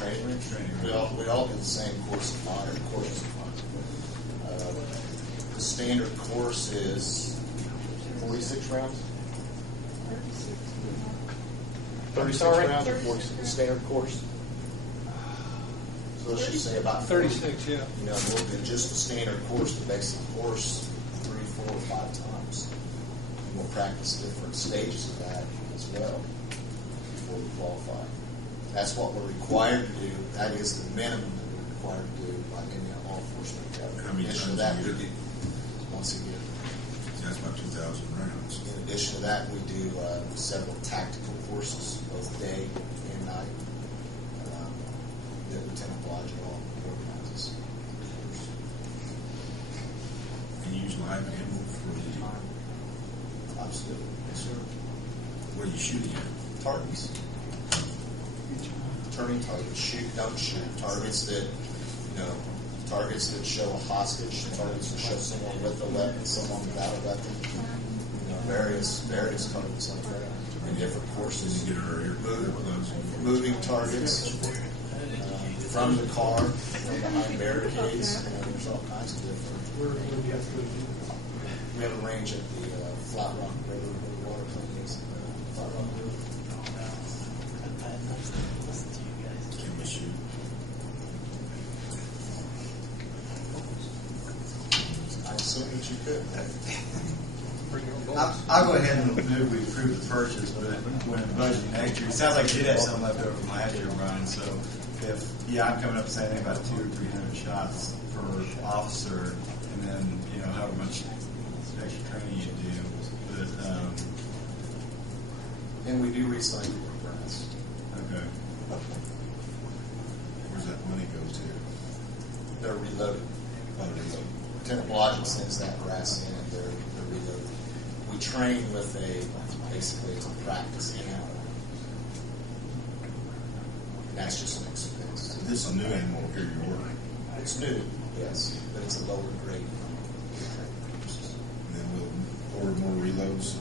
Training range. We all do the same courses of fire. The standard course is 46 rounds. 36 rounds or 46 standard course. So let's just say about 36, yeah. You know, we'll do just the standard course, the basic course, 3, 4, or 5 times. And we'll practice different stages of that as well before we qualify. That's what we're required to do. That is the minimum that we're required to do by any law enforcement academy. How many In addition to times that, a year? we do once a year. That's about 2,000 rounds. In addition to that, we do several tactical courses, both day and night, that Lieutenant Blodgett organizes. And you use live ammo for the Absolutely. Yes, sir. what are you shooting at? Targets. Turning targets. Shoot, don't shoot. Targets that, targets that show a hostage, targets that show someone with a weapon, someone without a weapon. Various targets like that in different courses. You get your Moving targets from the car, from behind barricades. There's all kinds of different. We have a range at the Flat Rock River, where the water plant is. Flat Rock River. Can we shoot? I assume that you could. I'll go ahead and move we approve the purchase, but when budgeting next year, it sounds like you did have some left over from last year, Brian. So I'm coming up with saying about 200 or 300 shots per officer, and then however much extra training you do. But And we do recycle brass. okay, Where's that money go to? They're reloaded. Lieutenant Blodgett sends that brass in, and they're reloaded. We train with basically it's a practice ammo. And that's just an expense. So this is new ammo here you're ordering. It's new, yes, but it's a lower grade. And then we'll order more reloads.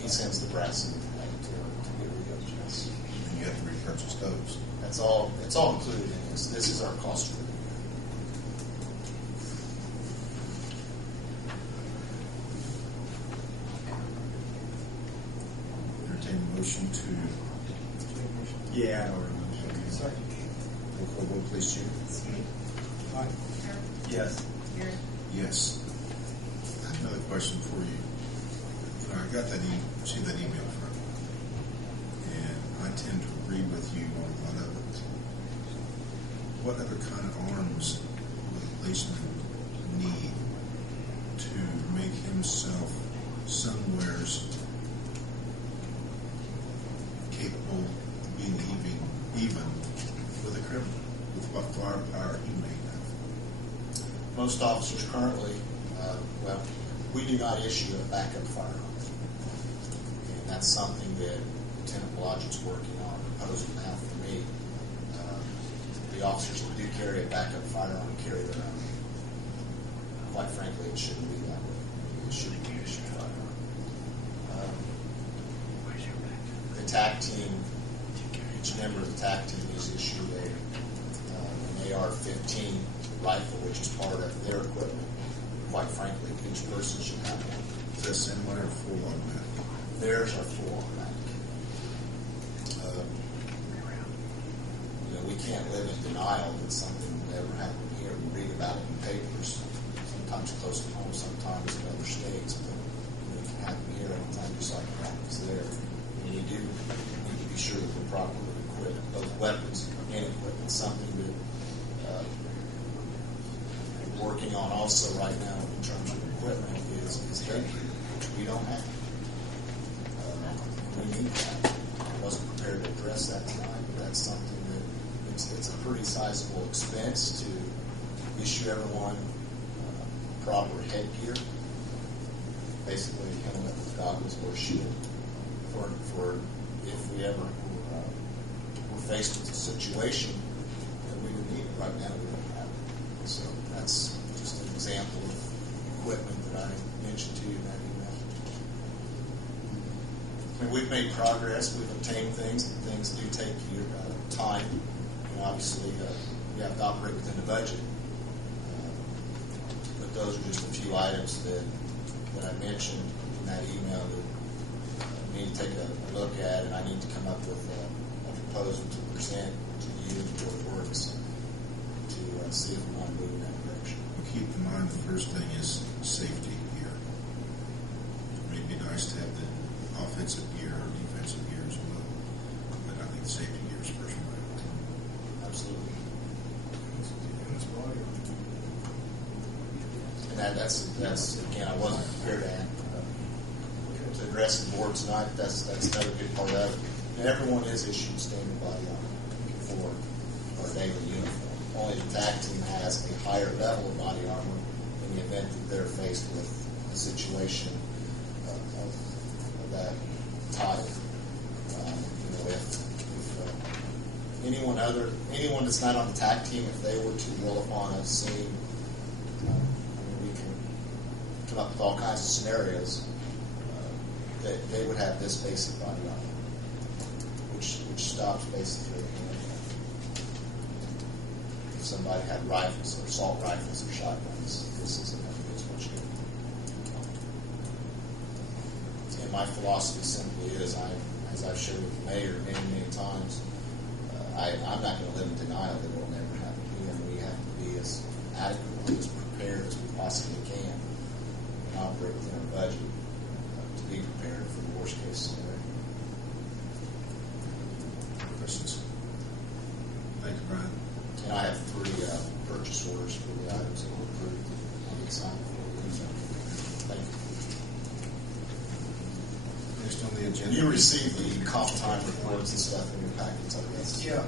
He sends the brass in to get reloaded, yes. And you have to repurchase those. It's all included in this. This is our cost for it. Entertain a motion to yeah. Roll call vote, please, Jim. Yes. yes. I have another question for you. I got that see that email from you, and I tend to agree with you on a lot of it. What other kind of arms would a policeman need to make himself somewheres capable of being even with a criminal, with what firepower he may have? Most officers currently, we do not issue a backup firearm. And that's something that Lieutenant Blodgett's working on, proposing now for me. The officers that do carry a backup firearm carry their own. Quite frankly, it shouldn't be that way. It shouldn't be issued firearm. The TAC team, each member of the TAC team is issued an AR-15 rifle, which is part of their equipment. Quite frankly, each person should have one. Is that semi or full automatic? Theirs are full automatic. We can't live in denial that something will ever happen here. We read about it in papers, sometimes close to home, sometimes in other states, but it can happen here anytime, just like it happens there. And we do need to be sure that we're properly equipped, both weapons and equipment. Something that we're working on also right now in terms of equipment is headgear, which we don't have. We need that. I wasn't prepared to address that tonight, but that's something that it's a pretty sizable expense to issue everyone proper headgear, basically a helmet with goggles or shield, for if we ever were faced with a situation that we would need it. Right now we don't have it. So that's just an example of equipment that I mentioned to you in that email. I mean, we've made progress, we've obtained things, and things do take time. obviously, you have to operate within the budget. But those are just a few items that I mentioned in that email that I need to take a look at, and I need to come up with a proposal to present to you and to Board Works to see if we want to move in that direction. Keep in mind, the first thing is safety gear. I mean, it'd be nice to have the offensive gear or defensive gear as well, but I think safety gear is first priority. Absolutely. And that's again, I wasn't prepared to address the board tonight. That's another good part of it. And everyone is issued standard body armor for our daily uniform. Only the TAC team has a higher level of body armor in the event that they're faced with a situation of that type. If anyone that's not on the TAC team, if they were to roll upon a scene, we can come up with all kinds of scenarios that they would have this basic body armor, which stops basically. If somebody had rifles or assault rifles or shotguns, this isn't as much good. And my philosophy simply is, as I've shared with the mayor many times, I'm not going to live in denial that it will never happen again. We have to be as adequately as prepared as we possibly can and operate within our budget to be prepared for the worst case scenario. Questions? Thank you, Brian. And I have 3 purchase orders for the items that were approved. I'll be signed before we leave. Thank you. Next on the agenda. You received the comp time reports and stuff in your packets, I guess. Yeah.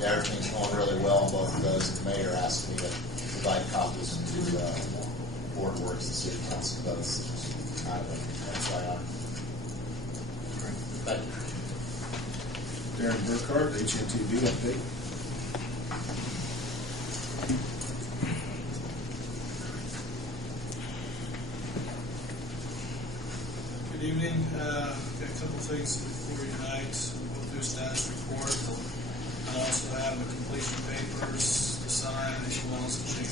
Yeah, everything's going really well on both of those. The mayor asked me to provide copies to Board Works and City Council both. Kind of that's why I'm. Thank you. Darren Burkhart, HNTV update. Good evening. Got a couple things for you tonight. We'll go through a status report. I also have the completion papers to sign as well as a check.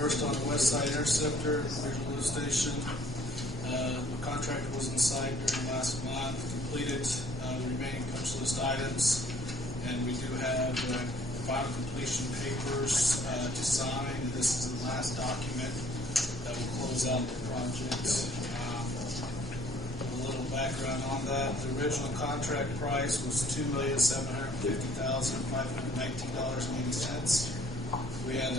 First, on the West Side Interceptor, Regional Lift Station. The contractor was in site during last month, completed the remaining punch list items, and we do have final completion papers to sign. This is the last document that will close out the project. A little background on that: the original contract price was $2,750,519.80. We had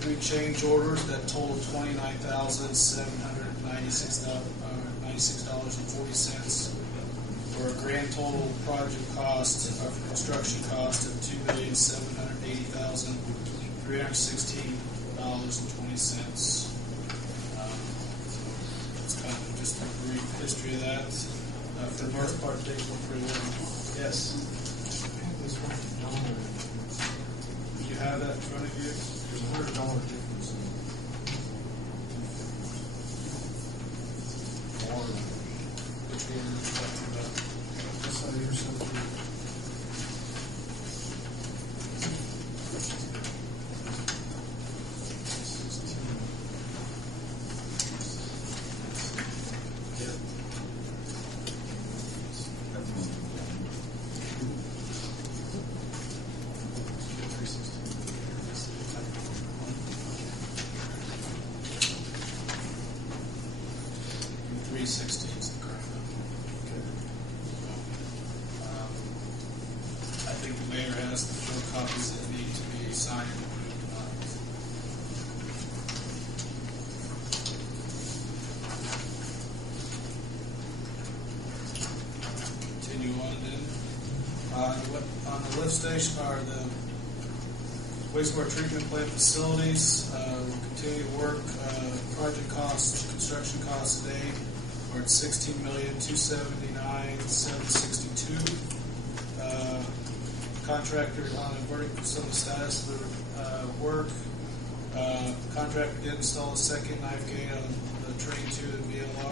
3 change orders that totaled $29,796.40 for a grand total project cost of construction cost of $2,780,316.20. It's kind of just a brief history of that. For the most part, things went pretty well. Yes. Do you have that in front of you? There's $100 difference in water. Which one are you talking about? This side here, something. I think the mayor has the 4 copies that need to be signed and approved tonight. Continue on then. On the lift station, or the wastewater treatment plant facilities, we'll continue to work. Project costs, construction costs today are at $16,279,762. Contractor on a vertical facility status of the work. Contractor did install a second knife gate on the train 2 of the BLA.